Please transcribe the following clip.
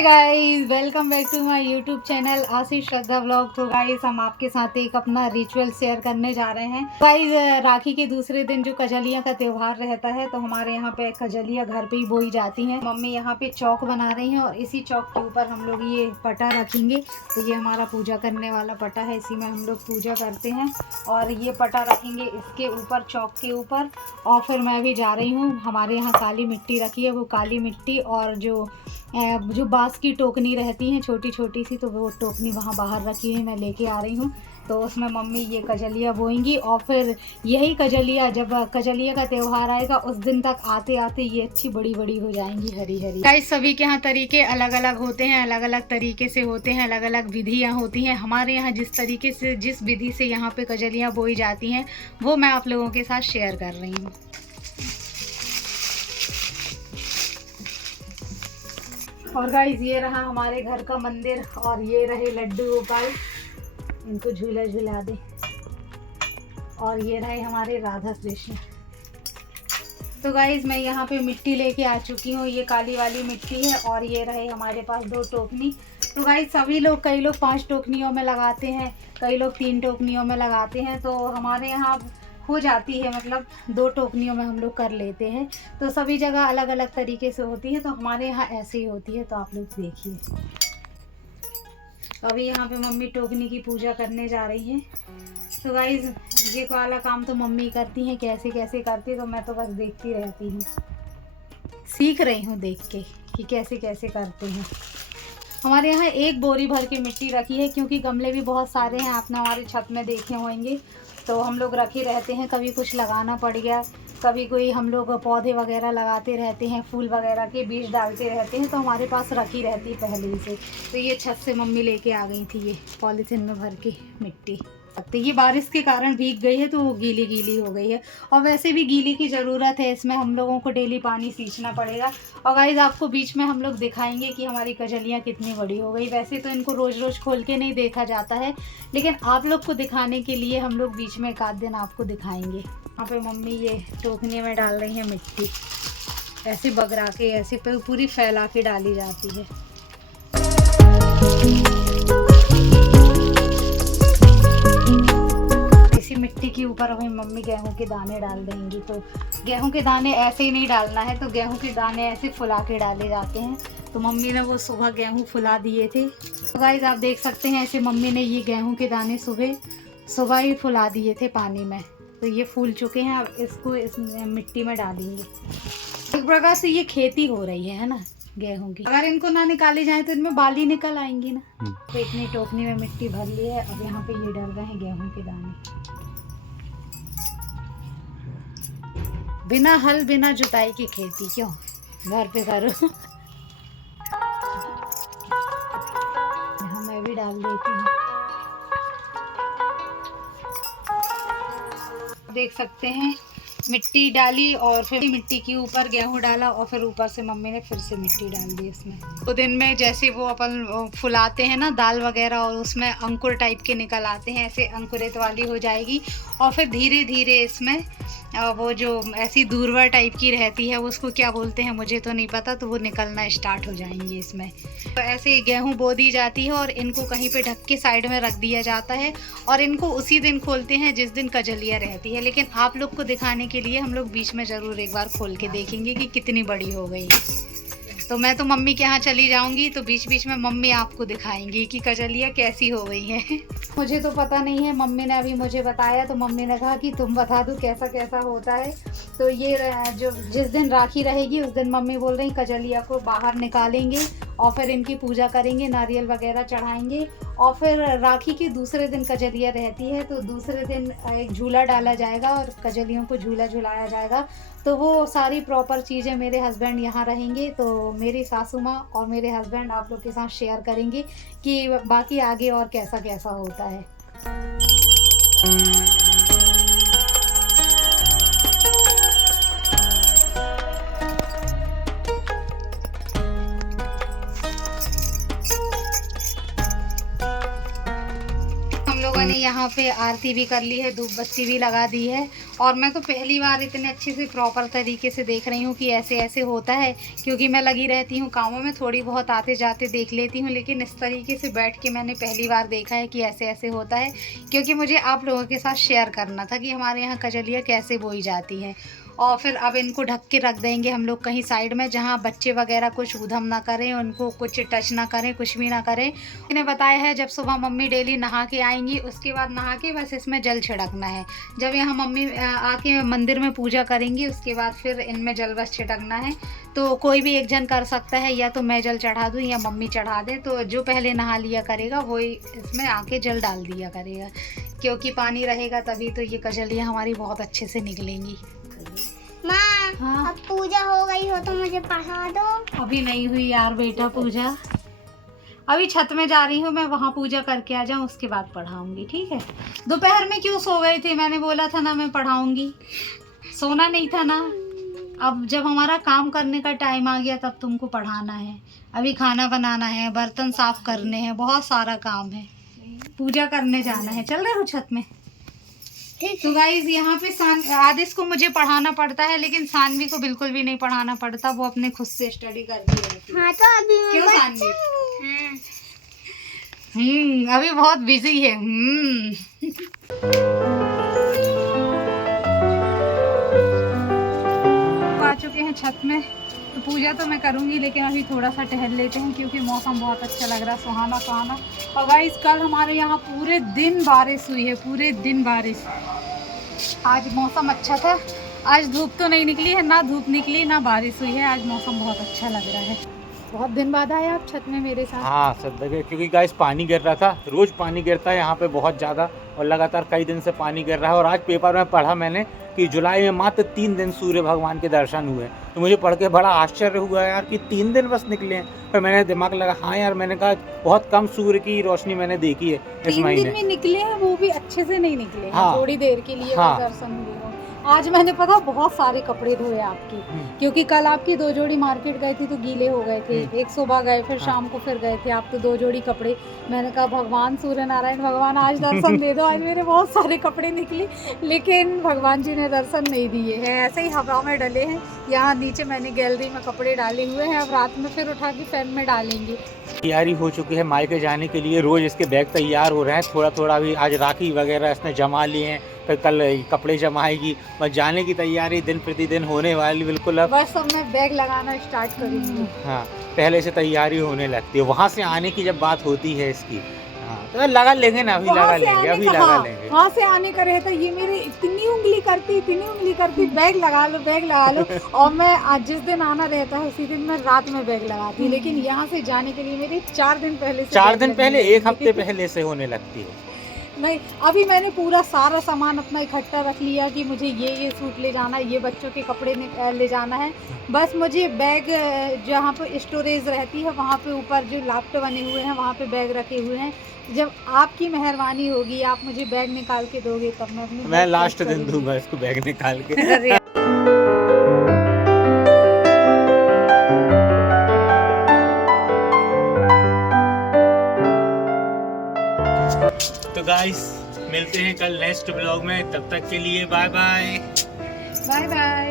Hey guys, welcome back to my YouTube channel Ashish Shraddha vlog. तो guys हम आपके साथ एक अपना रिचुअल शेयर करने जा रहे हैं। गाइस राखी के दूसरे दिन जो कजलिया का त्योहार रहता है, तो हमारे यहाँ पे कजलिया घर पे ही बोई जाती हैं। मम्मी यहाँ पे चौक बना रही हैं और इसी चौक के ऊपर हम लोग ये पटा रखेंगे। तो ये हमारा पूजा करने वाला पटा है, इसी में हम लोग पूजा करते हैं। और ये पटा रखेंगे इसके ऊपर, चौक के ऊपर। और फिर मैं भी जा रही हूँ, हमारे यहाँ काली मिट्टी रखी है, वो काली मिट्टी और जो बांस की टोकनी रहती हैं छोटी छोटी सी, तो वो टोकनी वहाँ बाहर रखी है, मैं लेके आ रही हूँ। तो उसमें मम्मी ये कजलिया बोएंगी और फिर यही कजलिया, जब कजलिया का त्यौहार आएगा उस दिन तक आते आते ये अच्छी बड़ी बड़ी हो जाएंगी, हरी हरी। गाइस सभी के यहाँ तरीके अलग अलग होते हैं, अलग अलग तरीके से होते हैं, अलग अलग विधियाँ होती हैं। हमारे यहाँ जिस तरीके से, जिस विधि से यहाँ पे कजलियाँ बोई जाती हैं, वो मैं आप लोगों के साथ शेयर कर रही हूँ। और गाइस ये रहा हमारे घर का मंदिर और ये रहे लड्डू गोपाल, इनको झूला झूला दे। और ये रहे हमारे राधा कृष्ण। तो गाइस मैं यहाँ पे मिट्टी लेके आ चुकी हूँ, ये काली वाली मिट्टी है। और ये रहे हमारे पास 2 टोकनी। तो गाइस सभी लोग, कई लोग 5 टोकनियों में लगाते हैं, कई लोग 3 टोकनियों में लगाते हैं। तो हमारे यहाँ हो जाती है, मतलब 2 टोकनियों में हम लोग कर लेते हैं। तो सभी जगह अलग अलग तरीके से होती है, तो हमारे यहाँ ऐसे ही होती है। तो आप लोग देखिए, अभी यहाँ पे मम्मी टोकनी की पूजा करने जा रही हैं। तो गाइस ये वाला काम तो मम्मी करती हैं, कैसे कैसे करती, तो मैं तो बस देखती रहती हूँ, सीख रही हूँ देख के कि कैसे कैसे करते हैं। हमारे यहाँ 1 बोरी भर के मिट्टी रखी है, क्योंकि गमले भी बहुत सारे हैं, आपने हमारे छत में देखे होंगे। तो हम लोग रखे रहते हैं, कभी कुछ लगाना पड़ गया, कभी कोई हम लोग पौधे वगैरह लगाते रहते हैं, फूल वगैरह के बीज डालते रहते हैं, तो हमारे पास रखी रहती है पहले ही से। तो ये छत से मम्मी लेके आ गई थी, ये पॉलीथीन में भर के मिट्टी। तो ये बारिश के कारण भीग गई है, तो वो गीली गीली हो गई है। और वैसे भी गीली की ज़रूरत है, इसमें हम लोगों को डेली पानी सींचना पड़ेगा। और गाइस आपको बीच में हम लोग दिखाएंगे कि हमारी कजलियाँ कितनी बड़ी हो गई। वैसे तो इनको रोज़ रोज़ खोल के नहीं देखा जाता है, लेकिन आप लोग को दिखाने के लिए हम लोग बीच में 1 दिन आपको दिखाएंगे। यहाँ पे मम्मी ये टोकनी में डाल रही है मिट्टी, ऐसे बगरा के, ऐसे पूरी फैला के डाली जाती है। मिट्टी के ऊपर हमें मम्मी गेहूं के दाने डाल देंगी। तो गेहूं के दाने ऐसे ही नहीं डालना है, तो गेहूं के दाने ऐसे फुला के डाले जाते हैं। तो मम्मी ने वो सुबह गेहूं फुला दिए थे। तो गाइस आप देख सकते हैं, ऐसे मम्मी ने ये गेहूं के दाने सुबह ही फुला दिए थे पानी में। तो ये फूल चुके हैं, अब इसको इस मिट्टी में डालेंगे। एक प्रकार से ये खेती हो रही है ना गेहूं की। अगर इनको ना निकाले जाए तो इनमें बाली निकल आएंगी ना। तो इतनी टोकनी में मिट्टी भर ली है, अब यहाँ पे ये डल रहे हैं गेहूं के दाने। बिना हल बिना जुताई की खेती क्यों घर पे करो। यहाँ मैं भी डाल देती हूँ। देख सकते हैं मिट्टी डाली और फिर मिट्टी के ऊपर गेहूं डाला और फिर ऊपर से मम्मी ने फिर से मिट्टी डाल दी इसमें। तो दिन में जैसे वो अपन फुलाते हैं ना दाल वगैरह, और उसमें अंकुर टाइप के निकल आते हैं, ऐसे अंकुरित वाली हो जाएगी। और फिर धीरे धीरे इसमें वो जो ऐसी दूरवा टाइप की रहती है, उसको क्या बोलते हैं मुझे तो नहीं पता, तो वो निकलना स्टार्ट हो जाएंगे इसमें। तो ऐसे गेहूं बो दी जाती है और इनको कहीं पे ढक के साइड में रख दिया जाता है। और इनको उसी दिन खोलते हैं जिस दिन कजलिया रहती है। लेकिन आप लोग को दिखाने के लिए हम लोग बीच में ज़रूर एक बार खोल के देखेंगे कि कितनी बड़ी हो गई। तो मैं तो मम्मी के यहाँ चली जाऊंगी, तो बीच बीच में मम्मी आपको दिखाएंगी कि कजलिया कैसी हो गई है। मुझे तो पता नहीं है, मम्मी ने अभी मुझे बताया, तो मम्मी ने कहा कि तुम बता दो कैसा कैसा होता है। तो ये जो जिस दिन राखी रहेगी उस दिन मम्मी बोल रही कजलिया को बाहर निकालेंगे और फिर इनकी पूजा करेंगे, नारियल वगैरह चढ़ाएंगे। और फिर राखी के दूसरे दिन कजलिया रहती है, तो दूसरे दिन एक झूला डाला जाएगा और कजलियों को झूला झुलाया जाएगा। तो वो सारी प्रॉपर चीज़ें मेरे हस्बैंड यहाँ रहेंगे, तो मेरी सासू माँ और मेरे हस्बैंड आप लोग के साथ शेयर करेंगे कि बाकी आगे और कैसा कैसा होता है। लोगों ने यहाँ पे आरती भी कर ली है, धूप बत्ती भी लगा दी है। और मैं तो पहली बार इतने अच्छे से प्रॉपर तरीके से देख रही हूँ कि ऐसे ऐसे होता है, क्योंकि मैं लगी रहती हूँ कामों में, थोड़ी बहुत आते जाते देख लेती हूँ, लेकिन इस तरीके से बैठ के मैंने पहली बार देखा है कि ऐसे ऐसे होता है। क्योंकि मुझे आप लोगों के साथ शेयर करना था कि हमारे यहाँ कजलियाँ कैसे बोई जाती हैं। और फिर अब इनको ढक के रख देंगे हम लोग कहीं साइड में, जहाँ बच्चे वगैरह कुछ ऊधम ना करें, उनको कुछ टच ना करें, कुछ भी ना करें। इन्हें बताया है जब सुबह मम्मी डेली नहा के आएंगी, उसके बाद नहा के बस इसमें जल छिड़कना है। जब यहाँ मम्मी आके मंदिर में पूजा करेंगी, उसके बाद फिर इनमें जल बस छिड़कना है। तो कोई भी एक जन कर सकता है, या तो मैं जल चढ़ा दूँ या मम्मी चढ़ा दे। तो जो पहले नहा लिया करेगा वही इसमें आके जल डाल दिया करेगा, क्योंकि पानी रहेगा तभी तो ये कजलियाँ हमारी बहुत अच्छे से निकलेंगी। माँ, हाँ? अब पूजा हो गई हो तो मुझे पढ़ा दो। अभी नहीं हुई यार बेटा पूजा, अभी छत में जा रही हूँ मैं, वहाँ पूजा करके आ जाऊँ, उसके बाद पढ़ाऊंगी, ठीक है। दोपहर में क्यों सो गए थे? मैंने बोला था ना मैं पढ़ाऊंगी, सोना नहीं था ना। अब जब हमारा काम करने का टाइम आ गया तब तुमको पढ़ाना है। अभी खाना बनाना है, बर्तन साफ करने हैं, बहुत सारा काम है, पूजा करने जाना है। चल रहे हो छत में? तो गाइस यहाँ पे आदिश को मुझे पढ़ाना पड़ता है, लेकिन सानवी को बिल्कुल भी नहीं पढ़ाना पड़ता, वो अपने खुद से स्टडी करती रहती है। हाँ तो अभी मैं क्यों सानवी? हाँ। अभी बहुत बिजी है। आ चुके हैं छत में, तो पूजा तो मैं करूंगी, लेकिन अभी थोड़ा सा टहल लेते हैं, क्योंकि मौसम बहुत अच्छा लग रहा है, सुहाना सुहाना। और गाइस कल हमारे यहाँ पूरे दिन बारिश हुई है, पूरे दिन बारिश। आज मौसम अच्छा था, आज धूप तो नहीं निकली है, ना धूप निकली ना बारिश हुई है, आज मौसम बहुत अच्छा लग रहा है। बहुत दिन बाद आए आप छत में मेरे साथ? हाँ सब जगह, क्योंकि गाइस पानी गिर रहा था, रोज पानी गिरता है यहाँ पे बहुत ज़्यादा, और लगातार कई दिन से पानी गिर रहा है। और आज पेपर में पढ़ा मैंने कि जुलाई में मात्र 3 दिन सूर्य भगवान के दर्शन हुए, तो मुझे पढ़ के बड़ा आश्चर्य हुआ यार कि 3 दिन बस निकले हैं। फिर मैंने दिमाग लगा, हाँ यार, मैंने कहा बहुत कम सूर्य की रोशनी मैंने देखी है इस 3 महीने। दिन में निकले हैं, वो भी अच्छे से नहीं निकले हैं, हाँ। थोड़ी देर के लिए हाँ। दर्शन हुए हो। आज मैंने पता बहुत सारे कपड़े धोए आपके, क्योंकि कल आपकी 2 जोड़ी मार्केट गए थे तो गीले हो गए थे, एक सुबह गए, फिर शाम को फिर गए थे आप, तो 2 जोड़ी कपड़े। मैंने कहा भगवान सूर्य नारायण भगवान आज दर्शन दे दो, आज मेरे बहुत सारे कपड़े निकले, लेकिन भगवान जी ने दर्शन नहीं दिए हैं, ऐसे ही हवा में डले हैं। यहाँ नीचे मैंने गैलरी में कपड़े डाले हुए हैं, अब रात में फिर उठा के फैन में डालेंगे। तैयारी हो चुकी है मायके जाने के लिए, रोज इसके बैग तैयार हो रहे हैं, थोड़ा थोड़ा भी आज राखी वगैरह इसने जमा लिए हैं, फिर कल कपड़े जमाएगी, बस जाने की तैयारी दिन प्रतिदिन होने वाली बिल्कुल। अब बस अब मैं बैग लगाना स्टार्ट करूँगी। हाँ, पहले से तैयारी होने लगती है। वहाँ से आने की जब बात होती है इसकी, हाँ तो लगा लेंगे ना, अभी लगा लेंगे, अभी लगा लेंगे। वहाँ से आने का रहता ये मेरी इतनी उंगली करती, बैग लगा लो और मैं आज जिस दिन आना रहता है उसी दिन मैं रात में बैग लगाती, लेकिन यहाँ से जाने के लिए मेरे 4 दिन पहले से 4 दिन पहले, 1 हफ्ते पहले से होने लगती है। नहीं, अभी मैंने पूरा सारा सामान अपना इकट्ठा रख लिया कि मुझे ये सूट ले जाना है, ये बच्चों के कपड़े ले जाना है। बस मुझे बैग जहाँ पे स्टोरेज रहती है वहाँ पे ऊपर जो लाफ्ट बने हुए हैं वहाँ पे बैग रखे हुए हैं। जब आपकी मेहरबानी होगी, आप मुझे बैग निकाल के दोगे, तब मैं अपनी मैं लास्ट दिन दूंगा इसको बैग निकाल के। तो गाइस मिलते हैं कल नेक्स्ट ब्लॉग में, तब तक के लिए बाय बाय। Bye bye.